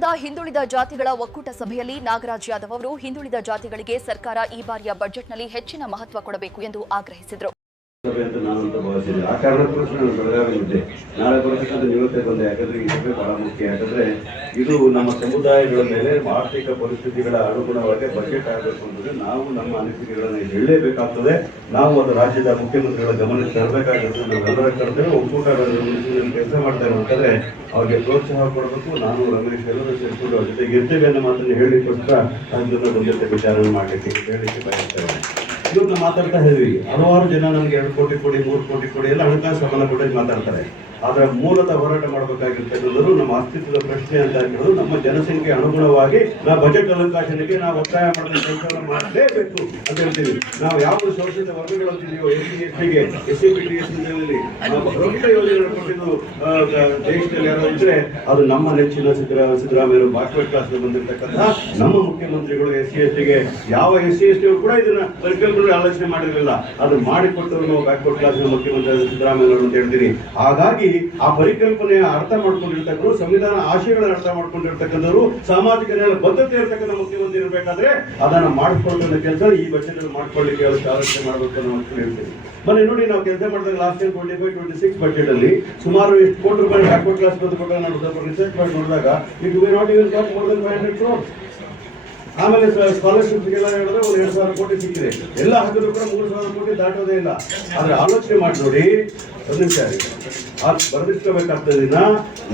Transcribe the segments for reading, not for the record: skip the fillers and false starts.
ನಡೆದ ಹಿಂದುಳಿದ ಜಾತಿಗಳ ಒಕ್ಕೂಟ ಸಭೆಯಲ್ಲಿ ನಾಗರಾಜ್ ಯಾದವ್ ಅವರು ಹಿಂದುಳಿದ ಜಾತಿಗಳಿಗೆ ಸರ್ಕಾರ ಈ ಬಾರಿಯ ಬಜೆಟ್ನಲ್ಲಿ ಹೆಚ್ಚಿನ ಮಹತ್ವ ಕೊಡಬೇಕು ಎಂದು ಆಗ್ರಹಿಸಿದರು. ಸಭೆ ಅಂತ ನಾನಂತ ಭಾವಿಸಿದೆ. ಆ ಕಾರಣಕ್ಕೋಸ್ಕರ ನಾನು ಬೆಳಗಾವಿಯಲ್ಲಿದ್ದೆ. ನಾಳೆ ಬರತಕ್ಕಂಥ ನಿವೃತ್ತಿ ಬಂದೆ. ಯಾಕಂದ್ರೆ ಈ ಸಭೆ ಬಹಳ ಮುಖ್ಯ. ಯಾಕಂದ್ರೆ ಇದು ನಮ್ಮ ಸಮುದಾಯಗಳ ಮೇಲೆ ಆರ್ಥಿಕ ಪರಿಸ್ಥಿತಿಗಳ ಅನುಗುಣವಾಗಿ ಬಜೆಟ್ ಆಗಬೇಕು ಅಂತಂದ್ರೆ ನಾವು ನಮ್ಮ ಅನಿಸಿಕೆಗಳನ್ನು ಹೇಳಲೇಬೇಕಾಗ್ತದೆ. ನಾವು ಅದು ರಾಜ್ಯದ ಮುಖ್ಯಮಂತ್ರಿಗಳ ಗಮನಕ್ಕೆ ತರಬೇಕಾಗಿರ್ತದೆ. ನಾವೆಲ್ಲರ ಕರ್ತವ್ಯ ಒಕ್ಕೂಟ ಕೆಲಸ ಮಾಡ್ತಾ ಇರಬೇಕಾದ್ರೆ ಅವ್ರಿಗೆ ಪ್ರೋತ್ಸಾಹ ಕೊಡಬೇಕು. ನಾನು ರಮೇಶ್ ಎಲ್ಲರೂ ಸೇರಿಕೊಂಡು ಅವ್ರ ಜೊತೆಗೆ ಇರ್ತೇವೆ ಅನ್ನೋ ಮಾತನ್ನು ಹೇಳಲಿಕ್ಕೋಸ್ಕರ ನನ್ನ ಜೊತೆ ವಿಚಾರ ಮಾಡಲಿಕ್ಕೆ ಹೇಳಲಿಕ್ಕೆ ಬಯಸ್ತೇವೆ. ಇವತ್ತು ಮಾತಾಡ್ತಾ ಹೇಳಿದ್ವಿ, ಹಲವಾರು ಜನ ನಮ್ಗೆ 2 ಕೋಟಿ ಕೊಡಿ, 3 ಕೋಟಿ ಕೊಡಿ ಎಲ್ಲ ಹಣಕಾಸು ಸಂಬಂಧಪಟ್ಟ ಮಾತಾಡ್ತಾರೆ. ಆದರೆ ಮೂಲತಃ ಹೋರಾಟ ಮಾಡಬೇಕಾಗಿರ್ತಕ್ಕಂಥದ್ದು ನಮ್ಮ ಅಸ್ತಿತ್ವದ ಪ್ರಶ್ನೆ ಅಂತ ಹೇಳೋದು ನಮ್ಮ ಜನಸಂಖ್ಯೆ ಅನುಗುಣವಾಗಿ ನಾವು ಬಜೆಟ್ ಅವಕಾಶಕ್ಕೆ ನಾವು ಒತ್ತಾಯ ಮಾಡಿದ ಕೆಲಸವನ್ನು ಮಾಡಲೇಬೇಕು ಅಂತ ಹೇಳ್ತೀವಿ. ನಾವು ಯಾವ ಶೋಷಿತ ವರ್ಗಗಳಂತಿದೆಯೋ SC/STಗೆ SC/PTS ನಾವು ದೊಡ್ಡ ಯೋಜನೆಗಳು ಕೊಟ್ಟಿದ್ದು ದೇಶದಲ್ಲಿ ಯಾರೋ ಇದ್ರೆ ಅದು ನಮ್ಮ ನೆಚ್ಚಿನ ಸಿದ್ದರಾಮಯ್ಯ ಬ್ಯಾಕ್ವರ್ಡ್ ಕ್ಲಾಸ್ ಬಂದಿರತಕ್ಕಂಥ ನಮ್ಮ ಮುಖ್ಯಮಂತ್ರಿಗಳು SC/STಗೆ ಯಾವ SC/ST ಕೂಡ ಇದನ್ನ ಪರಿಕಲ್ಪನೆ ಆಲೋಚನೆ ಮಾಡಿರಲಿಲ್ಲ. ಅದು ಮಾಡಿಕೊಟ್ಟರು ನಾವು ಬ್ಯಾಕ್ವರ್ಡ್ ಕ್ಲಾಸ್ನ ಮುಖ್ಯಮಂತ್ರಿ ಸಿದ್ದರಾಮಯ್ಯ ಅಂತ ಹೇಳ್ತೀನಿ. ಹಾಗಾಗಿ ಆ ಪರಿಕಲ್ಪನೆಯ ಅರ್ಥ ಮಾಡ್ಕೊಂಡಿರ್ತಕ್ಕಂಥ ಸಂವಿಧಾನ ಆಶಯಗಳನ್ನು ಅರ್ಥ ಮಾಡ್ಕೊಂಡಿರ್ತಕ್ಕಂಥವ್ರು ಸಾಮಾಜಿಕ ನ್ಯಾಯ ಬದ್ಧತೆ ಇರತಕ್ಕಂಥ ಮುಖ್ಯಮಂತ್ರಿ ಇರಬೇಕಾದ್ರೆ ಅದನ್ನ ಮಾಡಿಕೊಳ್ಳುವ ಕೆಲಸ ಈ ಬಜೆಟ್ ಅಲ್ಲಿ ಮಾಡ್ಕೊಳ್ಳಿಕ್ಕೆ ಆಲೋಚನೆ ಮಾಡಬೇಕು ಅನ್ನೋ ಹೇಳ್ತೀವಿ. ಮೊನ್ನೆ ನೋಡಿ ನಾವು ಕೆಲಸ ಮಾಡಿದಾಗ ಲಾಸ್ಟ್ ಇಯರ್ 25-26 ಬಜೆಟ್ ಅಲ್ಲಿ ಸುಮಾರು ಎಷ್ಟು ಕೋಟಿ ರೂಪಾಯಿ ಬ್ಯಾಕ್ವರ್ಡ್ ಕ್ಲಾಸ್ ಬಂದುಕೊಂಡ ನಾವು ಸ್ವಲ್ಪ ರಿಸರ್ಚ್ ಮಾಡಿ ನೋಡಿದಾಗ it we not even got more than 500 crores. ಆಮೇಲೆ ಸ್ಕಾಲರ್ಶಿಪ್ಗೆಲ್ಲ ಹೇಳಿದ್ರೆ 2,000 ಕೋಟಿ ಸಿಕ್ಕಿದೆ. ಎಲ್ಲ ಹಾಕಿದ್ರು ಕೂಡ 3,000 ಕೋಟಿ ದಾಟೋದೇ ಇಲ್ಲ. ಆದ್ರೆ ಆಲೋಚನೆ ಮಾಡಿ ನೋಡಿ, ಬರೆದಿಟ್ಕೋಬೇಕಾಗ್ತದೆ.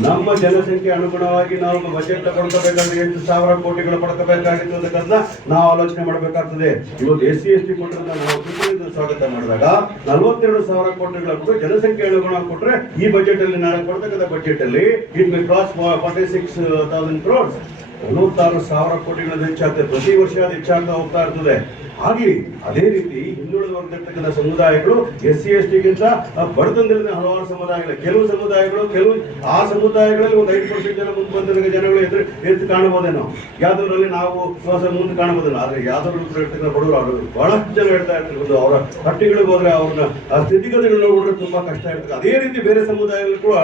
ನಮ್ಮ ಜನಸಂಖ್ಯೆ ಅನುಗುಣವಾಗಿ ನಾವು ಬಜೆಟ್ ತಗೊಳ್ಕೋಬೇಕಾದ್ರೆ ಎಷ್ಟು ಸಾವಿರ ಕೋಟಿಗಳು ಪಡ್ಕೋಬೇಕಾಗಿತ್ತು ಅಂತಕ್ಕಂಥ ನಾವು ಆಲೋಚನೆ ಮಾಡಬೇಕಾಗ್ತದೆ. ಇವತ್ತು SC/ST ಕೊಟ್ಟರೆ ನಾವು ಸ್ವಾಗತ ಮಾಡಿದಾಗ 42,000 ಕೋಟಿಗಳ ಕೂಡ ಜನಸಂಖ್ಯೆ ಅನುಗುಣವಾಗಿ ಕೊಟ್ಟರೆ ಈ ಬಜೆಟ್ ಅಲ್ಲಿ ನಾವು ಕೊಡ್ತಕ್ಕಂಥ ಬಜೆಟ್ ಅಲ್ಲಿ ಇಟ್ ಮೇ ಕ್ರಾಸ್ 46,000 crores. 96,000 ಕೋಟಿಗಳು ಹೆಚ್ಚಾಗ್ತದೆ. ಪ್ರತಿ ವರ್ಷ ಅದು ಹೆಚ್ಚಾಗ್ತಾ ಹೋಗ್ತಾ ಇರ್ತದೆ. ಆಗ್ಲಿ ಅದೇ ರೀತಿ ಹಿಂದುಳಿದ ವರ್ಗದಲ್ಲಿರ್ತಕ್ಕಂಥ ಸಮುದಾಯಗಳು SC/STಗಿಂತ ಬಡತನದಲ್ಲಿನ ಹಲವಾರು ಸಮುದಾಯಗಳು, ಕೆಲವು ಸಮುದಾಯಗಳು ಆ ಸಮುದಾಯಗಳಲ್ಲಿ ಒಂದು 5% ಜನ ಮುಂದೆ ಬಂದಿರೋ ಜನಗಳು ಎದ್ದು ಕಾಣಬಹುದೇನೋ. ಯಾವ್ದವ್ರಲ್ಲಿ ನಾವು ಮುಂದೆ ಕಾಣಬಹುದೇನೋ. ಆದ್ರೆ ಯಾವ್ದಾದ್ರು ಇರ್ತಕ್ಕಂಥ ಬಡವರು ಅವರು ಬಹಳಷ್ಟು ಜನ ಹೇಳ್ತಾ ಇರ್ತಿರ್ಬೋದು. ಅವರ ಹಟ್ಟಿಗಳಿಗೆ ಹೋದ್ರೆ ಅವ್ರನ್ನ ಆ ಸ್ಥಿತಿಗತಿಗಳು ನೋಡಿದ್ರೆ ತುಂಬಾ ಕಷ್ಟ ಇರ್ತದೆ. ಅದೇ ರೀತಿ ಬೇರೆ ಸಮುದಾಯಗಳು ಕೂಡ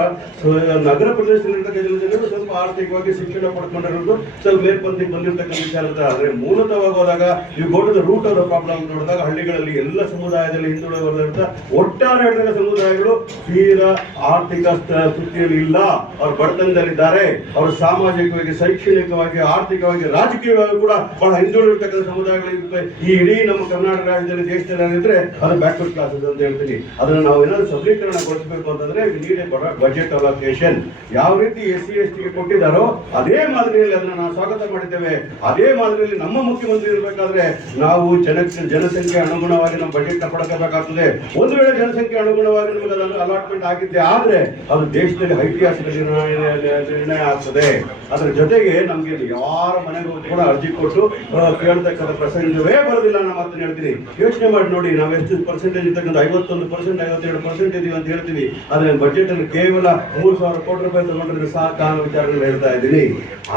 ನಗರ ಪ್ರದೇಶದಲ್ಲಿರ್ತಕ್ಕಂಥ ಜನರು ಸ್ವಲ್ಪ ಆರ್ಥಿಕವಾಗಿ ಶಿಕ್ಷಣ ಪಡ್ಕೊಂಡಿರೋದು ಸ್ವಲ್ಪ ಮೇಲ್ಪಂಥಿಗೆ ಬಂದಿರ್ತಕ್ಕಂಥ ವಿಚಾರ ಇರ್ತಾರೆ. ಆದ್ರೆ ಮೂಲತವಾಗಿ ಹೋದಾಗ ಈ ಗೋಟದ ರೂಟ್ ಅವರ ಪ್ರಾಬ್ಲಮ್ ನೋಡಿದಾಗ ಹಳ್ಳಿಗಳಲ್ಲಿ ಎಲ್ಲ ಸಮುದಾಯದಲ್ಲಿ ಹಿಂದುಳಿದ ಒಟ್ಟಾರೆ ಹೇಳಿದ ಸಮುದಾಯಗಳು ತೀರಾ ಆರ್ಥಿಕ ಸ್ಥಿತಿಯಲ್ಲಿ ಇಲ್ಲ. ಅವರು ಬಡತನದಲ್ಲಿದ್ದಾರೆ. ಅವರು ಸಾಮಾಜಿಕವಾಗಿ, ಶೈಕ್ಷಣಿಕವಾಗಿ, ಆರ್ಥಿಕವಾಗಿ, ರಾಜಕೀಯವಾಗಿ ಕೂಡ ಬಹಳ ಹಿಂದುಳಿದಿರ್ತಕ್ಕಂಥ ಸಮುದಾಯಗಳು ಈ ಇಡೀ ನಮ್ಮ ಕರ್ನಾಟಕ ರಾಜ್ಯದಲ್ಲಿ, ದೇಶದಲ್ಲಿ ಇದ್ರೆ ಅದು ಬ್ಯಾಕ್ವರ್ಡ್ ಕ್ಲಾಸಸ್ ಅಂತ ಹೇಳ್ತೀನಿ. ಅದನ್ನ ನಾವು ಏನಾದ್ರು ಸಬಲೀಕರಣಗೊಳಿಸಬೇಕು ಅಂತಂದ್ರೆ ಬಜೆಟ್ ಅಲೋಕೇಶನ್ ಯಾವ ರೀತಿ SC/STಗೆ ಕೊಟ್ಟಿದ್ದಾರೋ ಅದೇ ಮಾದರಿಯಲ್ಲಿ ಅದನ್ನ ನಾವು ಸ್ವಾಗತ ಮಾಡಿದ್ದೇವೆ. ಅದೇ ಮಾದರಿಯಲ್ಲಿ ನಮ್ಮ ಮುಖ್ಯಮಂತ್ರಿ ಇರಬೇಕಾದ್ರೆ ನಾವು ಜನಸಂಖ್ಯೆ ಅನುಗುಣವಾಗಿ ನಮ್ಮ ಬಜೆಟ್ ಪಡ್ಕೋಬೇಕಾಗ್ತದೆ. ಒಂದು ವೇಳೆ ಜನಸಂಖ್ಯೆ ಅನುಗುಣವಾಗಿ ನಮಗೆ ಅದನ್ನು ಅಲಾಟ್ಮೆಂಟ್ ಆಗಿದ್ದೆ ಆದ್ರೆ ಅದು ದೇಶದಲ್ಲಿ ಐತಿಹಾಸಿಕ ನಿರ್ಣಯ ಆಗ್ತದೆ. ಅದರ ಜೊತೆಗೆ ನಮ್ಗೆ ಯಾರ ಮನೆಗೂ ಕೂಡ ಅರ್ಜಿ ಕೊಟ್ಟು ಕೇಳ್ತಕ್ಕಂಥ ಪ್ರಸಂಗವೇ ಬರೋದಿಲ್ಲ. ನಾನು ಮಾತನ್ನು ಹೇಳ್ತೀನಿ. ಯೋಚನೆ ಮಾಡಿ ನೋಡಿ, ನಾವು ಎಷ್ಟು ಪರ್ಸೆಂಟೇಜ್ ಇರ್ತಕ್ಕಂಥ 51%, 52% ಇದೀವಿ ಅಂತ ಹೇಳ್ತೀವಿ. ಆದ್ರೆ ಬಜೆಟ್ ಅಲ್ಲಿ ಕೇವಲ 3,000 ಕೋಟಿ ರೂಪಾಯಿ ತಗೊಂಡ್ರೆ ಸಾಕು ಅನ್ನೋ ವಿಚಾರಗಳು ಹೇಳ್ತಾ ಇದ್ದೀನಿ.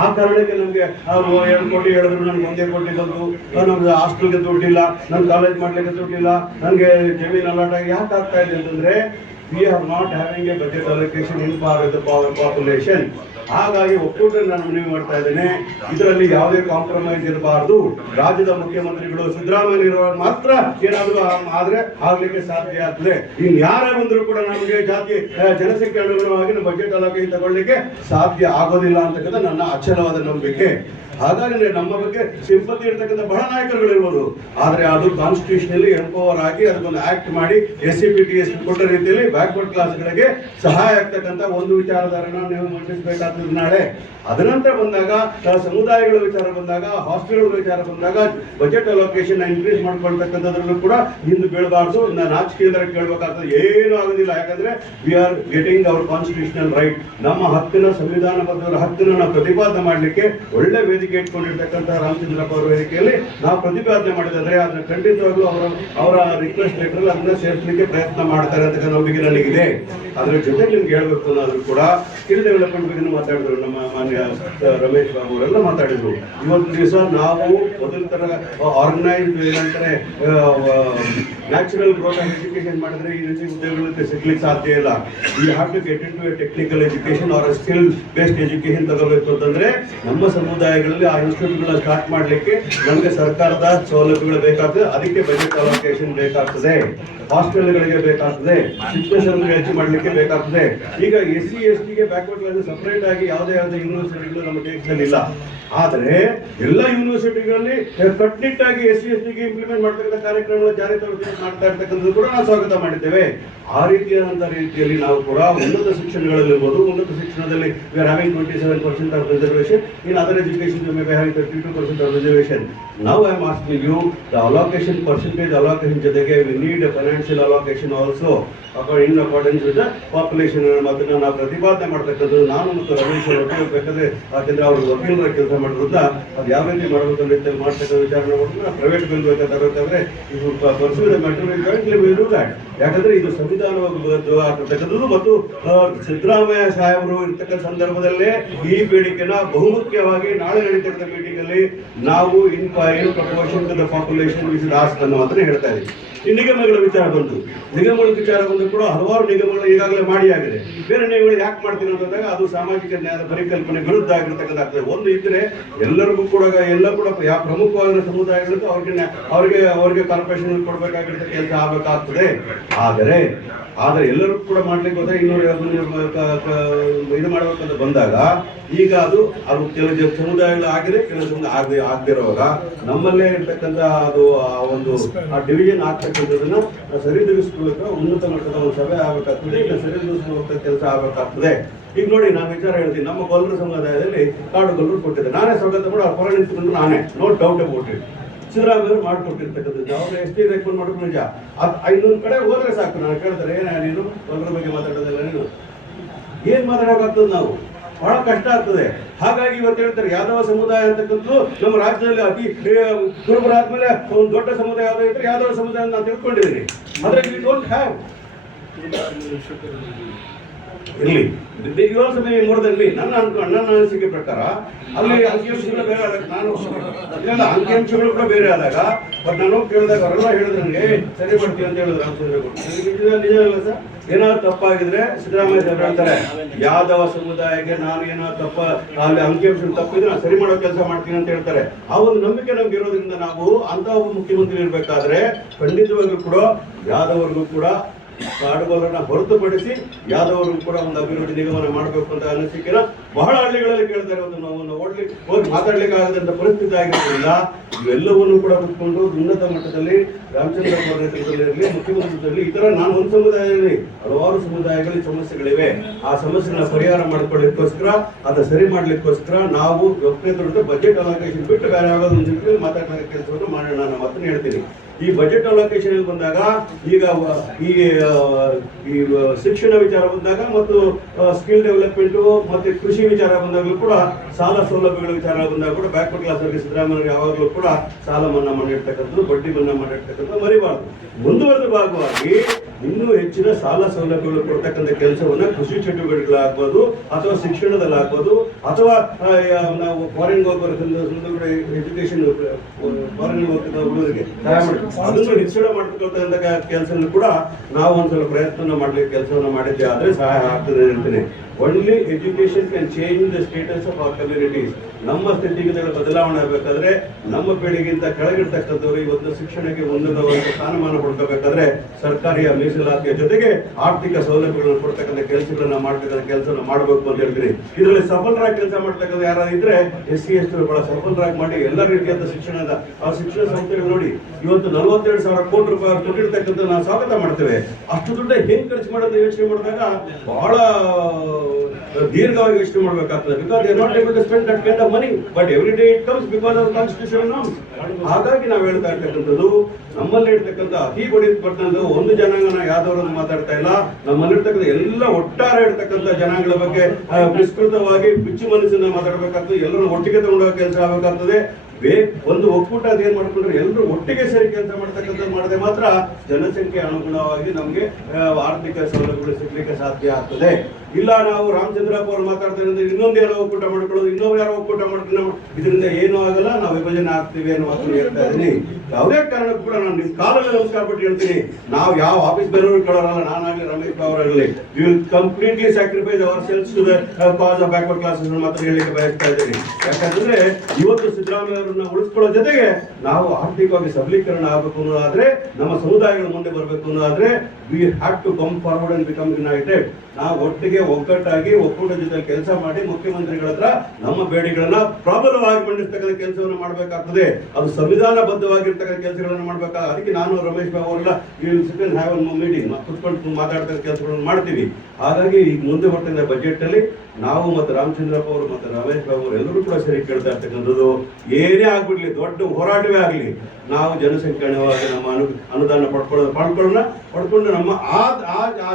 ಆ ಕಾರಣಕ್ಕೆ ನಮ್ಗೆ 2 ಕೋಟಿ ಹೇಳಿದ್ರು ನನ್ಗೆ 1 ಕೋಟಿ ಬಂತು, ನಮ್ಗೆ ಹಾಸ್ಟೆಲ್ಗೆ ದುಡ್ಡಿಲ್ಲ, ನನ್ ಕಾಲೇಜ್ ಮಾಡ್ಲಿಕ್ಕೆ ದುಡ್ಡಿಲ್ಲ, ನನಗೆ ಜಮೀನು ಅಲಾಟ್ ಆಗಿ ಯಾಕೆ ಆಗ್ತಾ ಇದೆ ಅಂತಂದ್ರೆ we are not having A budget allocation ಇನ್ ಪಾರ್ ವಿತ್ ದ ಪಾಪ್ಯುಲೇಷನ್. ಹಾಗಾಗಿ ಒಕ್ಕೂಟ ನಾನು ಮನವಿ ಮಾಡ್ತಾ ಇದ್ದೇನೆ, ಇದರಲ್ಲಿ ಯಾವುದೇ ಕಾಂಪ್ರಮೈಸ್ ಇರಬಾರ್ದು. ರಾಜ್ಯದ ಮುಖ್ಯಮಂತ್ರಿಗಳು ಸಿದ್ದರಾಮಯ್ಯ ಮಾತ್ರ ಏನಾದ್ರು ಆದ್ರೆ ಆಗ್ಲಿಕ್ಕೆ ಸಾಧ್ಯ ಆಗ್ತದೆ. ಇನ್ ಯಾರೇ ಬಂದ್ರು ಕೂಡ ನಮಗೆ ಜನಸಂಖ್ಯೆ ಅನುಗುಣವಾಗಿ ನಮ್ಮ ಬಜೆಟ್ ಅಲೋಕೇಶನ್ ತಗೊಳ್ಳಿಕ್ಕೆ ಸಾಧ್ಯ ಆಗೋದಿಲ್ಲ ಅಂತಕ್ಕಂಥ ನನ್ನ ಅಚಲವಾದ ನಂಬಿಕೆ. ಹಾಗಾಗಿ ನಮ್ಮ ಬಗ್ಗೆ ಸಿಂಪತಿ ಇರ್ತಕ್ಕಂಥ ಬಹಳ ನಾಯಕರುಗಳಿರ್ಬೋದು, ಆದ್ರೆ ಅದು ಕಾನ್ಸ್ಟಿಟ್ಯೂಷನ್ ಎಂಪವರ್ ಆಗಿ ಅದಕ್ಕೊಂದು ಆಕ್ಟ್ ಮಾಡಿ SC/PTS ಕೊಟ್ಟ ರೀತಿಯಲ್ಲಿ ಬ್ಯಾಕ್ವರ್ಡ್ ಕ್ಲಾಸ್ಗಳಿಗೆ ಸಹಾಯ ಆಗ್ತಕ್ಕಂಥ ಒಂದು ವಿಚಾರಧಾರನ ನೀವು ಮಂಡಿಸಬೇಕಾಗ್ತದೆ ನಾಳೆ. ಅದನಂತರ ಬಂದಾಗ ಸಮುದಾಯಗಳ ವಿಚಾರ ಬಂದಾಗ, ಹಾಸ್ಟೆಲ್ಗಳ ವಿಚಾರ ಬಂದಾಗ ಬಜೆಟ್ ಅಲೋಕೇಶನ್ ಇನ್ಕ್ರೀಸ್ ಮಾಡ್ಕೊಳ್ತಕ್ಕಂಥದ್ರಲ್ಲೂ ಕೂಡ ಹಿಂದೆ ಬೀಳಬಾರ್ದು. ನಾಚಿಕೆಯಿಂದ ಕೇಳಬೇಕಾಗ್ತದೆ. ಏನೂ ಆಗೋದಿಲ್ಲ. ಯಾಕಂದ್ರೆ we are getting our constitutional right. ನಮ್ಮ ಹಕ್ಕನ್ನ, ಸಂವಿಧಾನಬದ್ಧ ಹಕ್ಕನ್ನು ನಾವು ಪ್ರತಿಪಾದನೆ ಮಾಡಲಿಕ್ಕೆ ಒಳ್ಳೆ ವೇದಿಕೆ ವೇದಿಕೆ ಇಟ್ಕೊಂಡಿರ್ತಕ್ಕಂಥ ರಾಮಚಂದ್ರಪ್ಪ ಅವರ ವೇದಿಕೆಯಲ್ಲಿ ನಾವು ಪ್ರತಿಪಾದನೆ ಮಾಡಿದ್ರೆ ಅದನ್ನ ಖಂಡಿತವಾಗ್ಲೂ ಅವರ ರಿಕ್ವೆಸ್ಟ್ ಲೆಟರ್ ಅದನ್ನ ಸೇರಿಸಲಿಕ್ಕೆ ಪ್ರಯತ್ನ ಮಾಡ್ತಾರೆ ಅಂತ ನಂಬಿಕೆ ನನಗಿದೆ. ಅದ್ರ ಜೊತೆಗೆ ನಿಮ್ಗೆ ಹೇಳ್ಬೇಕು ಅನ್ನೋದ್ರು ಕೂಡ ಸ್ಕಿಲ್ ಡೆವಲಪ್ಮೆಂಟ್ ಬಗ್ಗೆ ಮಾತಾಡಿದ್ರು ನಮ್ಮ ಮಾನ್ಯ ರಮೇಶ್ ಬಾಬು ಅವರೆಲ್ಲ ಮಾತಾಡಿದ್ರು. ಇವತ್ತು ದಿವಸ ನಾವು ಮೊದಲ ತರ ಆರ್ಗನೈಸ್ಡ್ ಏನಂತಾರೆ ನ್ಯಾಚುರಲ್ ಗ್ರೋತ್ ಆಫ್ ಎಜುಕೇಶನ್ ಮಾಡಿದ್ರೆ ಈ ರೀತಿ ಉದ್ಯೋಗಗಳಿಗೆ ಸಿಗ್ಲಿಕ್ಕೆ ಸಾಧ್ಯ ಇಲ್ಲ. We have to get into technical education or skill based education ತಗೋಬೇಕು ಅಂತಂದ್ರೆ ನಮ್ಮ ಸಮುದಾಯಗಳಲ್ಲಿ ಆ ಇನ್ಸ್ಟಿಟ್ಯೂಟ್ಗಳನ್ನ ಸ್ಟಾರ್ಟ್ ಮಾಡ್ಲಿಕ್ಕೆ ನಮಗೆ ಸರ್ಕಾರದ ಸೌಲಭ್ಯಗಳು ಬೇಕಾಗ್ತದೆ. ಅದಕ್ಕೆ ಬಜೆಟ್ ಅಲೋಕೇಶನ್ ಬೇಕಾಗ್ತದೆ, ಹಾಸ್ಟೆಲ್ಗಳಿಗೆ ಬೇಕಾಗ್ತದೆ, ಶಿಕ್ಷಣ ಹೆಚ್ಚು ಮಾಡ್ಲಿಕ್ಕೆ ಬೇಕಾಗ್ತದೆ. ಈಗ SC ST ಗೆ ಬ್ಯಾಕ್ವರ್ಡ್ ಕ್ಲಾಸ್ ಸಪರೇಟ್ ಆಗಿ ಯಾವುದೇ ಯೂನಿವರ್ಸಿಟಿಗಳು ನಮ್ಮ ದೇಶದಲ್ಲಿ ಇಲ್ಲ. ಆದರೆ ಎಲ್ಲ ಯೂನಿವರ್ಸಿಟಿಗಳಲ್ಲಿ ಕಟ್ಟುನಿಟ್ಟಾಗಿ SC ST ಗೆ ಇಂಪ್ಲಿಮೆಂಟ್ ಮಾಡ್ತಕ್ಕಂಥ ಕಾರ್ಯಕ್ರಮಗಳ ಜಾರಿ ಮಾಡ್ತಾ ಇರ್ತಕ್ಕಂಥದ್ದು ಕೂಡ ನಾವು ಸ್ವಾಗತ ಮಾಡಿದ್ದೇವೆ. ಆ ರೀತಿಯಾದಂತಹ ರೀತಿಯಲ್ಲಿ ನಾವು ಕೂಡ ಉನ್ನತ ಶಿಕ್ಷಣಗಳಲ್ಲಿರ್ಬೋದು, ಉನ್ನತ ಶಿಕ್ಷಣದಲ್ಲಿ we are having 27% of reservation. In other education we may be having 32% of reservation. Now I am asking you the allocation percentage allocation ಜೊತೆಗೆ we need a financial allocation also in accordance with the population. ಮಾತನ್ನ ನಾವು ಪ್ರತಿಪಾದನೆ ಮಾಡ್ತಕ್ಕಂಥದ್ದು ನಾನು ಮತ್ತು ರಮೇಶ್ ಅವರು ಬೇಕಾದ್ರೆ ಯಾಕಂದ್ರೆ ಅವರು ವಕೀಲರ ಕೆಲಸ ಮಾಡಿರೋದ್ರಿಂದ ಅದು ಯಾವ ರೀತಿ ಮಾಡಬೇಕು ಅಂತ ರೀತಿಯಲ್ಲಿ ಮಾಡ್ತಕ್ಕಂಥ ವಿಚಾರಣೆ ಮಾಡಿದ್ರೆ ಪ್ರೈವೇಟ್ ಬಿಲ್ ಬೇಕಾದ್ರೆ ಇದು ಪರ್ಸೂಡ್ ಮ್ಯಾಟರ್. ಯಾಕಂದ್ರೆ ಇದು ಸಂವಿಧಾನವಾಗಿ ಆಗ್ತಕ್ಕಂಥದ್ದು ಮತ್ತು ಸಿದ್ದರಾಮಯ್ಯ ಸಾಹೇಬರು ಇರ್ತಕ್ಕಂಥ ಸಂದರ್ಭದಲ್ಲೇ ಈ ಬೇಡಿಕೆನ ಬಹುಮುಖ್ಯವಾಗಿ ನಾಳೆ ನಡೀತಕ್ಕಂಥ ಮೀಟಿಂಗ್ ಅಲ್ಲಿ ನಾವು in proportion to the population we should ask ಅನ್ನೋ ಮಾತನ್ನ ಹೇಳ್ತಾ ಇದ್ದೀವಿ. ಈ ನಿಗಮಗಳ ವಿಚಾರ ಬಂತು, ನಿಗಮಗಳ ವಿಚಾರ ಬಂದು ಕೂಡ ಹಲವಾರು ನಿಗಮಗಳು ಈಗಾಗಲೇ ಮಾಡಿ ಆಗಿದೆ. ಬೇರೆ ನಿಗಮಗಳು ಯಾಕೆ ಮಾಡ್ತೀನಿ ಅಂತಂದಾಗ ಅದು ಸಾಮಾಜಿಕ ನ್ಯಾಯದ ಪರಿಕಲ್ಪನೆ ವಿರುದ್ಧ ಆಗಿರ್ತಕ್ಕಂಥಾಗ್ತದೆ. ಒಂದು ಇದ್ರೆ ಎಲ್ಲರಿಗೂ ಕೂಡ ಎಲ್ಲ ಕೂಡ ಯಾವ ಪ್ರಮುಖವಾದ ಸಮುದಾಯಗಳಿಗೂ ಅವ್ರಿಗೆ ಕಾರ್ಪೊರೇಷನ್ ಕೊಡಬೇಕಾಗಿರ್ತಕ್ಕ ಕೆಲಸ ಆಗಬೇಕಾಗ್ತದೆ. ಆದರೆ ಎಲ್ಲರೂ ಕೂಡ ಮಾಡ್ಲಿಕ್ಕೆ ಹೋದ್ರೆ 250 ಇದು ಮಾಡಬೇಕಂತ ಬಂದಾಗ ಈಗ ಅದು ಕೆಲವು ಸಮುದಾಯಗಳು ಆಗಿದೆ, ಕೆಲವು ಸಮುದಾಯ ಆಗದಿರುವಾಗ ನಮ್ಮಲ್ಲೇ ಇರ್ತಕ್ಕಂಥ ಅದು ಒಂದು ಡಿವಿಷನ್ ಆಗ್ತಕ್ಕಂಥದನ್ನ ಸರಿದೂಗಿಸ್ಕೊಳ್ಳೋಕೆ ಉನ್ನತ ಮಟ್ಟದ ಒಂದು ಸಭೆ ಆಗಬೇಕಾಗ್ತದೆ. ಈಗ ಸರಿದೂಗಿಸುವಂತ ಕೆಲಸ ಆಗಬೇಕಾಗ್ತದೆ. ಈಗ ನೋಡಿ ನಾನು ವಿಚಾರ ಹೇಳ್ತೀನಿ, ನಮ್ಮ ಗೊಲ್ಲರ ಸಮುದಾಯದಲ್ಲಿ ಕಾಡುಗೊಲ್ಲರು ಕೊಟ್ಟಿದ್ದೆ, ನಾನೇ ಸ್ವಾಗತ ಮಾಡಿ ಅವ್ರ ಪರ ನಿಂತ್ಕೊಂಡು ನಾನೇ, ನೋ ಡೌಟ್ ಅಬೌಟ್ ಇಟ್. ಸಿದ್ದರಾಮಯ್ಯವರು ಮಾಡಿಕೊಟ್ಟಿರ್ತಕ್ಕಂಥದ್ದು ಅವ್ರು ಎಷ್ಟೇ ರೆಕಮೆಂಡ್ ಮಾಡೋದು ನಿಜ. ಇನ್ನೊಂದು ಕಡೆ ಹೋದ್ರೆ ಸಾಕು, ನಾನು ಕೇಳ್ತಾರೆ ಏನ ನೀನು ಗೊಲ್ಲರ ಬಗ್ಗೆ ಮಾತಾಡೋದಿಲ್ಲ, ನೀನು ಏನ್ ಮಾತಾಡೋಕ್ಕಾಗ್ತದೆ, ನಾವು ಬಹಳ ಕಷ್ಟ ಆಗ್ತದೆ. ಹಾಗಾಗಿ ಇವತ್ತು ಹೇಳ್ತಾರೆ ಯಾದವ ಸಮುದಾಯ ಅಂತಕ್ಕಂಥದ್ದು ನಮ್ಮ ರಾಜ್ಯದಲ್ಲಿ ಅತಿ ಕುರುಬರಾದ್ಮೇಲೆ ಒಂದು ದೊಡ್ಡ ಸಮುದಾಯ ಯಾವ್ದು ಇದ್ರೆ ಯಾದವ ಸಮುದಾಯ ನಾನು ತಿಳ್ಕೊಂಡಿದ್ದೀನಿ. ಆದ್ರೆ ವಿ ಡೋಂಟ್ ಹ್ಯಾವ್ ಇರ್ಲಿ ಮೂರದಲ್ಲಿ ನನ್ನ ಅನಿಸಿಕೆ ಪ್ರಕಾರ ಅಲ್ಲಿ ಅಂಕಿಅಂಶಗಳು ಬೇರೆ ಆದಾಗ ಅಂಕಿಅಂಶಗಳು ಕೂಡ ಬೇರೆ ಆದಾಗ ಬಟ್ ನಾನು ಕೇಳಿದಾಗ ಅವರೆಲ್ಲ ಹೇಳಿದ್ರು ನನಗೆ ಸರಿ ಮಾಡ್ತೀವಿ ಅಂತ ಹೇಳಿದ್ರು ರಾಮಚಂದ್ರ ನಿಜ ಇಲ್ಲ ಸರ್. ಏನಾದ್ರು ತಪ್ಪಾಗಿದ್ರೆ ಸಿದ್ದರಾಮಯ್ಯ ಸಾಹೇಬ್ ಹೇಳ್ತಾರೆ ಯಾದವ ಸಮುದಾಯಕ್ಕೆ ನಾನು ಏನಾದ್ರು ಅಲ್ಲಿ ಅಂಕಿಅಂಶ ತಪ್ಪಿದ್ರೆ ನಾನು ಸರಿ ಮಾಡೋ ಕೆಲಸ ಮಾಡ್ತೀನಿ ಅಂತ ಹೇಳ್ತಾರೆ. ಆ ಒಂದು ನಂಬಿಕೆ ನಮ್ಗೆ ಇರೋದ್ರಿಂದ ನಾವು ಅಂತ ಒಬ್ಬ ಮುಖ್ಯಮಂತ್ರಿ ಇರ್ಬೇಕಾದ್ರೆ ಖಂಡಿತವಾಗಿಯೂ ಕೂಡ ಯಾದವರಿಗೂ ಕೂಡ ಕಾಡುಗೊಲ್ಲರನ್ನ ಹೊರತುಪಡಿಸಿ ಯಾದವರು ಕೂಡ ಒಂದು ಅಭಿವೃದ್ಧಿ ನಿಗಮನ ಮಾಡಬೇಕು ಅಂತ ಅನಿಸಿಕೆನ ಬಹಳ ಹಳ್ಳಿಗಳಲ್ಲಿ ಕೇಳ್ತಾರೆ. ಒಂದು ನಾವು ಹೋಗಿ ಮಾತಾಡ್ಲಿಕ್ಕೆ ಆಗದಂತ ಪರಿಸ್ಥಿತಿ ಆಗಿರೋದ್ರಿಂದ ಇವೆಲ್ಲವನ್ನು ಕೂಡ ಕುತ್ಕೊಂಡು ಉನ್ನತ ಮಟ್ಟದಲ್ಲಿ ರಾಮಚಂದ್ರಪ್ಪ ಅವರ ನೇತೃತ್ವದಲ್ಲಿ ಮುಖ್ಯಮಂತ್ರಿಗಳಲ್ಲಿ ಇತರ ನಾನು ಒಂದು ಸಮುದಾಯದಲ್ಲಿ ಹಲವಾರು ಸಮುದಾಯಗಳಿಗೆ ಸಮಸ್ಯೆಗಳಿವೆ. ಆ ಸಮಸ್ಯೆಗಳನ್ನ ಪರಿಹಾರ ಮಾಡಿಕೊಳ್ಳಿಕ್ಕೋಸ್ಕರ ಅದನ್ನ ಸರಿ ಮಾಡ್ಲಿಕ್ಕೋಸ್ಕರ ನಾವು ಒಕ್ಕಲಿಗರ ಬಜೆಟ್ ಅಲೋಕೇಶನ್ ಬಿಟ್ಟು ಬೇರೆ ಯಾವುದೋ ಒಂದು ಮಾತಾಡೋ ಕೆಲಸವನ್ನು ಮಾಡೋಣ ನಾನು ಮಾತನ್ನು ಹೇಳ್ತೀನಿ. ಈ ಬಜೆಟ್ ಅಲೋಕೇಶನ್ ಬಂದಾಗ ಈಗ ಈ ಶಿಕ್ಷಣ ವಿಚಾರ ಬಂದಾಗ ಮತ್ತು ಸ್ಕಿಲ್ ಡೆವಲಪ್ಮೆಂಟ್ ಮತ್ತೆ ಕೃಷಿ ವಿಚಾರ ಬಂದಾಗಲೂ ಕೂಡ ಸಾಲ ಸೌಲಭ್ಯಗಳ ವಿಚಾರ ಬಂದಾಗ ಕೂಡ ಬ್ಯಾಕ್ವರ್ಡ್ ಕ್ಲಾಸ್ ಅವರಿಗೆ ಸಿದ್ದರಾಮಯ್ಯ ಯಾವಾಗಲೂ ಕೂಡ ಸಾಲ ಮನ್ನಾ ಮಾಡಿರ್ತಕ್ಕಂಥದ್ದು, ಬಡ್ಡಿ ಮನ್ನಾ ಮಾಡಿರ್ತಕ್ಕಂಥದ್ದು ಮರಿಬಾರ್ದು. ಮುಂದುವರೆದ ಭಾಗವಾಗಿ ಇನ್ನೂ ಹೆಚ್ಚಿನ ಸಾಲ ಸೌಲಭ್ಯಗಳು ಕೊಡ್ತಕ್ಕಂಥ ಕೆಲಸವನ್ನ ಕೃಷಿ ಚಟುವಟಿಕೆಗಳಾಗ್ಬೋದು ಅಥವಾ ಶಿಕ್ಷಣದಲ್ಲಾಗ್ಬೋದು ಅಥವಾ ನಾವು ಫಾರಿನ್ ಹೋಗೋರ ಎಜುಕೇಶನ್ ಫಾರಿನ್ ಹೋಗ್ತಕ್ಕಂಥ ಹುಡುಗರಿಗೆ ಸಹಾಯ ಮಾಡಿ ಅದನ್ನು ಹೆಚ್ಚಳ ಮಾಡ್ತಕ್ಕಂಥ ಕೆಲಸವನ್ನು ಕೂಡ ನಾವು ಒಂದ್ಸಲ ಪ್ರಯತ್ನ ಮಾಡ್ಲಿಕ್ಕೆ ಕೆಲಸವನ್ನ ಮಾಡಿದ್ದೆ ಆದ್ರೆ ಸಹಾಯ ಆಗ್ತದೆ ಅಂತಾನೆ. Only education can change the status of our communities. ನಮ್ಮ ಸ್ಥಿತಿಗತಿಗಳ ಬದಲಾವಣೆ ಆಗಬೇಕಾದ್ರೆ ನಮ್ಮ ಪೀಳಿಗೆಗಿಂತ ಕೆಳಗಿರ್ತಕ್ಕಂಥವ್ರು ಇವತ್ತು ಶಿಕ್ಷಣಕ್ಕೆ ಉನ್ನತ ಸ್ಥಾನಮಾನ ಕೊಡ್ಕೋಬೇಕಾದ್ರೆ ಸರ್ಕಾರಿಯ ಮೀಸಲಾತಿಯ ಜೊತೆಗೆ ಆರ್ಥಿಕ ಸೌಲಭ್ಯಗಳನ್ನು ಕೊಡ್ತಕ್ಕಂಥ ಕೆಲಸಗಳನ್ನ ಮಾಡ್ತಕ್ಕಂಥ ಕೆಲಸನ ಮಾಡಬೇಕು ಅಂತ ಹೇಳ್ತೀನಿ. ಇದರಲ್ಲಿ ಸಫಲರಾಗಿ ಕೆಲಸ ಮಾಡ್ತಕ್ಕಂಥ ಯಾರಾದ್ರೂ ಇದ್ರೆ SC ST ಬಹಳ ಸಫಲರಾಗಿ ಮಾಡಿ ಎಲ್ಲ ರೀತಿಯಾದ ಶಿಕ್ಷಣದ ಆ ಶಿಕ್ಷಣ ಸಂಸ್ಥೆಗಳು ನೋಡಿ ಇವತ್ತು 42,000 ಕೋಟಿ ರೂಪಾಯಿ ಕೊಟ್ಟಿರ್ತಕ್ಕಂಥ ನಾವು ಸ್ವಾಗತ ಮಾಡ್ತೇವೆ. ಅಷ್ಟು ದುಡ್ಡ ಹೆಂಗ್ ಖರ್ಚು ಮಾಡೋದು ಯೋಚನೆ ಮಾಡಿದಾಗ ಬಹಳ ದೀರ್ಘವಾಗಿ ಯೋಚನೆ ಮಾಡಬೇಕಾಗ್ತದೆ. Because they are not able to spend that kind of money, but every day it comes because of constitutional norms. ಹಾಗಾಗಿ ನಾವು ಹೇಳ್ತಾ ಇರ್ತಕ್ಕಂಥದ್ದು ನಮ್ಮಲ್ಲಿ ಇರ್ತಕ್ಕಂಥ ಅತಿ ಬಡಿಪಟ್ಟಂತ ಒಂದು ಜನಾಂಗನ ಯಾವ್ದವ್ರನ್ನ ಮಾತಾಡ್ತಾ ಇಲ್ಲ. ನಮ್ಮಲ್ಲಿರ್ತಕ್ಕಂಥ ಎಲ್ಲ ಒಟ್ಟಾರೆ ಇರ್ತಕ್ಕಂಥ ಜನಾಂಗಗಳ ಬಗ್ಗೆ ವಿಸ್ತೃತವಾಗಿ ಬಿಚ್ಚು ಮನಸ್ಸಿನ ಮಾತಾಡ್ಬೇಕಾಗ್ತದೆ. ಎಲ್ಲರೂ ಒಟ್ಟಿಗೆ ತಗೊಂಡೋಗೋ ಕೆಲಸ ಆಗಬೇಕಾಗ್ತದೆ. ಒಂದು ಒಕ್ಕೂಟ ಅದೇನ್ ಮಾಡ್ಕೊಂಡ್ರೆ ಎಲ್ಲರೂ ಒಟ್ಟಿಗೆ ಸೇರಿ ಕೆಲಸ ಮಾಡ್ತಕ್ಕಂಥ ಮಾಡಿದ್ರೆ ಮಾತ್ರ ಜನಸಂಖ್ಯೆ ಅನುಗುಣವಾಗಿ ನಮ್ಗೆ ಆರ್ಥಿಕ ಸೌಲಭ್ಯಗಳು ಸಿಗ್ಲಿಕ್ಕೆ ಸಾಧ್ಯ ಆಗ್ತದೆ. ಇಲ್ಲ ನಾವು ರಾಮಚಂದ್ರಪ್ಪ ಅವರು ಮಾತಾಡ್ತಾರೆ ಅಂದ್ರೆ ಇನ್ನೊಂದು ಯಾರೋ ಒಕ್ಕೂಟ ಮಾಡ್ಕೊಳ್ಳೋದು, ಇನ್ನೊಂದು ಯಾರೋ ಒಕ್ಕೂಟ ಮಾಡ್ಕೊಂಡು ಇದರಿಂದ ಏನೂ ಆಗಲ್ಲ, ನಾವು ವಿಭಜನೆ ಆಗ್ತೀವಿ ಅನ್ನೋ ಮಾತು ಹೇಳ್ತಾ ಇದ್ದೀನಿ. ಯಾವುದೇ ಕಾರಣಕ್ಕೂ ಕೂಡ ನಾನು ನಿಮ್ ಕಾಲಲ್ಲಿ ನಮಸ್ಕಾರ ಬಿಟ್ಟು ಹೇಳ್ತೀನಿ, ನಾವು ಯಾವ ಆಫೀಸ್ ಬೇರೆಯವ್ರು ಕೇಳೋರಲ್ಲ, ನಾನಾಗ್ಲಿ ರಮೇಶ್ ಅವರಾಗಲಿ, we will completely sacrifice ourselves to the cause of backward classes ಮಾತ್ರ ಹೇಳಿಕ್ಕೆ ಬಯಸ್ತಾ ಇದ್ದೀನಿ. ಯಾಕಂದ್ರೆ ಇವತ್ತು ಸಿದ್ದರಾಮಯ್ಯ ಅವರನ್ನ ಉಳಿಸ್ಕೊಳ್ಳೋ ಜೊತೆಗೆ ನಾವು ಆರ್ಥಿಕವಾಗಿ ಸಬಲೀಕರಣ ಆಗಬೇಕು ಅನ್ನೋದಾದ್ರೆ, ನಮ್ಮ ಸಮುದಾಯಗಳು ಮುಂದೆ ಬರಬೇಕು ಅನ್ನೋದಾದ್ರೆ we have to come forward and become united. ನಾವು ಒಟ್ಟಿಗೆ ಒಗ್ಗಟ್ಟಾಗಿ ಒಕ್ಕೂಟ ಜೊತೆ ಕೆಲಸ ಮಾಡಿ ಮುಖ್ಯಮಂತ್ರಿಗಳ ಹತ್ರ ನಮ್ಮ ಬೇಡಿಗಳನ್ನ ಪ್ರಬಲವಾಗಿ ಮಂಡಿಸ್ತಕ್ಕಂಥ ಕೆಲಸವನ್ನು ಮಾಡಬೇಕಾಗ್ತದೆ. ಅದು ಸಂವಿಧಾನಬದ್ಧವಾಗಿರ್ತಕ್ಕಂಥ ಕೆಲಸಗಳನ್ನು ಮಾಡಬೇಕಾಗ ಅದಕ್ಕೆ ನಾನು ರಮೇಶ್ ಬಾಬು ಅವರೆಲ್ಲ ಹ್ಯಾವ್ ಒನ್ ಮೀಟಿಂಗ್ ಕುತ್ಕೊಂಡು ಮಾತಾಡ್ತಕ್ಕಂಥ ಕೆಲಸಗಳನ್ನು ಮಾಡ್ತೀವಿ. ಹಾಗಾಗಿ ಈಗ ಮುಂದೆ ಹೊಟ್ಟಿನ ಬಜೆಟ್ ಅಲ್ಲಿ ನಾವು ಮತ್ತು ರಾಮಚಂದ್ರಪ್ಪ ಅವರು ಮತ್ತು ರಮೇಶ್ ಬಾಬು ಅವರು ಎಲ್ಲರೂ ಕೂಡ ಸರಿ ಕೇಳ್ತಾ ಇರ್ತಕ್ಕಂಥದ್ದು, ಏನೇ ಆಗ್ಬಿಡ್ಲಿ, ದೊಡ್ಡ ಹೋರಾಟವೇ ಆಗಲಿ, ನಾವು ಜನಸಂಖ್ಯಾಣವಾಗಿ ನಮ್ಮ ಅನುದಾನ ಪಡ್ಕೊಂಡು ನಮ್ಮ ಆ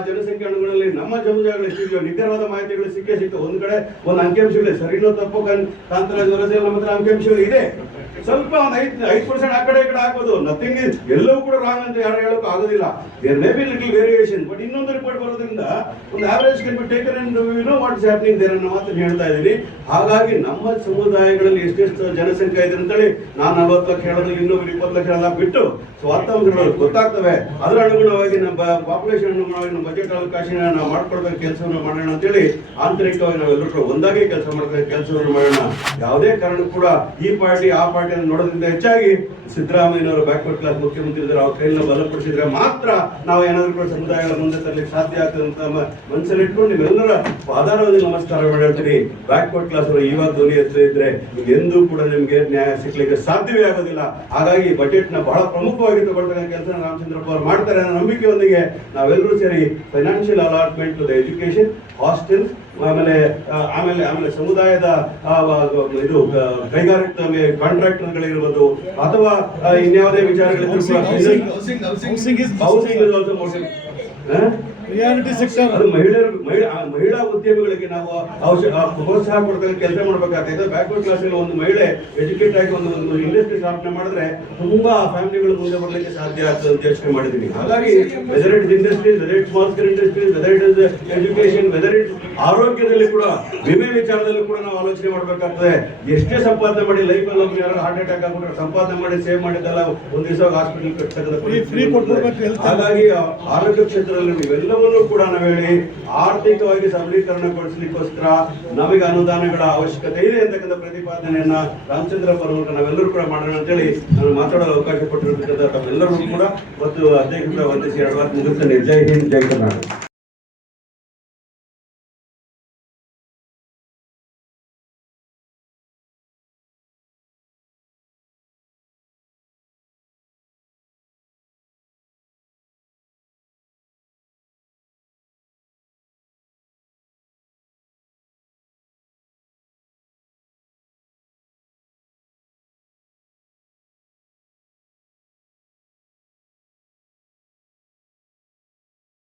ಜನಸಂಖ್ಯೆ ಅನುಗುಣದಲ್ಲಿ ನಮ್ಮ ಸಮುದಾಯಗಳು ಸಿಗೋ ನಿಖರವಾದ ಮಾಹಿತಿಗಳು ಸಿಗ್ತವೆ. ಒಂದ್ ಕಡೆ ಒಂದು ಅಂಕಿಅಂಶಗಳು ಸರಿನೋ ತಪ್ಪು ಕಾಂತರಾಜ್ ವರದಿಯಲ್ಲಿ ನಮ್ಮ ಹತ್ರ ಅಂಕಿಅಂಶಗಳು ಇದೆ. ಸ್ವಲ್ಪ ಒಂದು 5% ಆ ಕಡೆ ಈ ಕಡೆ ಆಗ್ಬೋದು, ನಥಿಂಗ್ ಇಸ್ ಎಲ್ಲವೂ ಕೂಡ ರಾಂಗ್ ಅಂತ ಯಾರು ಹೇಳೋಕೆ ಆಗೋದಿಲ್ಲ. There may be little variation, but ಇನ್ನೊಂದು ರಿಪೋರ್ಟ್ ಬರೋದ್ರಿಂದ ಒಂದು average can be taken and you know what is happening there ಅನ್ನೋ ಮಾತನ್ನು ಹೇಳ್ತಾ ಇದ್ದೀನಿ. ಹಾಗಾಗಿ ನಮ್ಮ ಸಮುದಾಯಗಳಲ್ಲಿ ಎಷ್ಟೆಷ್ಟು ಜನಸಂಖ್ಯೆ ಇದೆ ಅಂತೇಳಿ ನಾನು 40 ಲಕ್ಷ ಹೇಳೋದು, ಇನ್ನೊಬ್ರು 20 ಲಕ್ಷ ಹೇಳೋದು ಬಿಟ್ಟು ಸ್ವಾತಂತ್ರ್ಯಗಳು ಗೊತ್ತಾಗ್ತವೆ. ಅದರ ಅನುಗುಣವಾಗಿ ನಮ್ಮ ಪಾಪ್ಯುಲೇಷನ್ ಅನುಗುಣವಾಗಿ ನಮ್ಮ ಬಜೆಟ್ ಅವಕಾಶನ ನಾವು ಮಾಡ್ಕೊಳ್ಬೇಕು, ಕೆಲಸವನ್ನು ಮಾಡೋಣ ಅಂತೇಳಿ ಆಂತರಿಕವಾಗಿ ನಾವೆಲ್ಲರೂ ಒಂದಾಗಿ ಕೆಲಸ ಮಾಡ್ಬೇಕು, ಕೆಲಸವನ್ನು ಮಾಡೋಣ. ಯಾವುದೇ ಕಾರಣಕ್ಕೂ ಕೂಡ ಈ ಪಾರ್ಟಿ ಆ ಪಾರ್ಟಿ ನೋಡೋದ್ರಿಂದ ಹೆಚ್ಚಾಗಿ ಸಿದ್ದರಾಮಯ್ಯನವರು ಬ್ಯಾಕ್ವರ್ಡ್ ಕ್ಲಾಸ್ ಮುಖ್ಯಮಂತ್ರಿ ಇದ್ದಾರೆ, ಅವ್ರ ಕೈಯನ್ನು ಬಲಪಡಿಸಿದ್ರೆ ಮಾತ್ರ ನಾವು ಏನಾದರೂ ಕೂಡ ಸಮುದಾಯಗಳ ಮುಂದೆ ತರಲಿಕ್ಕೆ ಸಾಧ್ಯ ಆಗ್ತದೆ ಅಂತ ಮನಸ್ಸಲ್ಲಿ ಇಟ್ಕೊಂಡು ನೀವೆಲ್ಲರ ಆಧಾರವಾಗಿ ನಮಸ್ಕಾರ ಮಾಡಿ ಹೇಳ್ತೀನಿ. ಬ್ಯಾಕ್ವರ್ಡ್ ಕ್ಲಾಸ್ ಅವರು ಇವಾಗ ಧ್ವನಿ ಎತ್ತದೇ ಇದ್ರೆ ಎಂದೂ ಕೂಡ ನಿಮ್ಗೆ ನ್ಯಾಯ ಸಿಗ್ಲಿಕ್ಕೆ ಸಾಧ್ಯವೇ ಆಗೋದಿಲ್ಲ. ಹಾಗಾಗಿ ಬಜೆಟ್ ನ ಬಹಳ ಪ್ರಮುಖವಾಗಿ ತಗೊಳ್ತಕ್ಕಂಥ ಕೆಲಸ ರಾಮಚಂದ್ರಪ್ಪ ಅವರು ಮಾಡ್ತಾರೆ ಅನ್ನೋ ನಂಬಿಕೆಯೊಂದಿಗೆ ನಾವೆಲ್ಲರೂ ಸೇರಿ financial allotment to the education, hostel, ಆಮೇಲೆ ಸಮುದಾಯದ ಇದು ಕೈಗಾರಿಕಾ ಕಾಂಟ್ರಾಕ್ಟರ್ಗಳಿರ್ಬೋದು ಅಥವಾ ಇನ್ಯಾವುದೇ ವಿಚಾರಗಳಿದ್ರು ರಿಯಾಲಿಟಿ ಸೆಕ್ಟರ್, ಅದು ಮಹಿಳಾ ಉದ್ಯಮಿಗಳಿಗೆ ನಾವು ಪ್ರೋತ್ಸಾಹ ಕೊಡ್ತಾರೆ, ಕೆಲಸ ಮಾಡಬೇಕಾಗ್ತದೆ. ಬ್ಯಾಕ್ವರ್ಡ್ ಕ್ಲಾಸ್ ಒಂದು ಮಹಿಳೆ ಎಜುಕೇಟ್ ಆಗಿ ಒಂದು ಇಂಡಸ್ಟ್ರಿ ಸ್ಥಾಪನೆ ಮಾಡಿದ್ರೆ ತುಂಬಾ ಫ್ಯಾಮಿಲಿಗಳು ಮುಂದೆ ಬರಲಿಕ್ಕೆ ಸಾಧ್ಯ ಆಗ್ತದೆ ಅಂತ ಯೋಚನೆ ಮಾಡಿದ್ದೀನಿ. ಹಾಗಾಗಿ whether it industries, whether it small scale industries, whether it is education, whether it ಆರೋಗ್ಯದಲ್ಲಿ ಕೂಡ, ವಿಮೆ ವಿಚಾರದಲ್ಲಿ ಕೂಡ ನಾವು ಆಲೋಚನೆ ಮಾಡಬೇಕಾಗ್ತದೆ. ಎಷ್ಟೇ ಸಂಪಾದನೆ ಮಾಡಿ ಲೈಫ್ ಅಲ್ಲಿ ಒಬ್ಬರು ಯಾರು ಹಾರ್ಟ್ ಅಟ್ಯಾಕ್ ಆಗ್ಬಿಟ್ರೆ ಸಂಪಾದನೆ ಮಾಡಿ ಸೇವ್ ಮಾಡಿದ್ದೆಲ್ಲ ಒಂದು ದಿವಸ ಹಾಸ್ಪಿಟಲ್ ಕಟ್ಟತಕ್ಕಂಥ. ಹಾಗಾಗಿ ಆರೋಗ್ಯ ಕ್ಷೇತ್ರದಲ್ಲಿ ಇವೆಲ್ಲವನ್ನೂ ಕೂಡ ನಾವು ಹೇಳಿ ಆರ್ಥಿಕವಾಗಿ ಸಬಲೀಕರಣಗೊಳಿಸಲಿಕ್ಕೋಸ್ಕರ ನಮಗೆ ಅನುದಾನಗಳ ಅವಶ್ಯಕತೆ ಇದೆ ಅಂತಕ್ಕಂಥ ಪ್ರತಿಪಾದನೆಯನ್ನ ರಾಮಚಂದ್ರಪ್ಪ ಮೂಲಕ ನಾವೆಲ್ಲರೂ ಕೂಡ ಮಾಡೋಣ ಅಂತೇಳಿ ನಾನು ಮಾತಾಡಲು ಅವಕಾಶ ಕೊಟ್ಟಿರ್ತಕ್ಕಂಥ ತಮ್ಮೆಲ್ಲರೂ ಕೂಡ ಮತ್ತು ಅಧ್ಯಕ್ಷರ ವಂದಿಸಿ 2 ವಾರ ಮುಗಿಸ್ತೇನೆ. ಜೈ ಹಿಂದ್, ಜೈ ಕರ್ನಾಟಕ.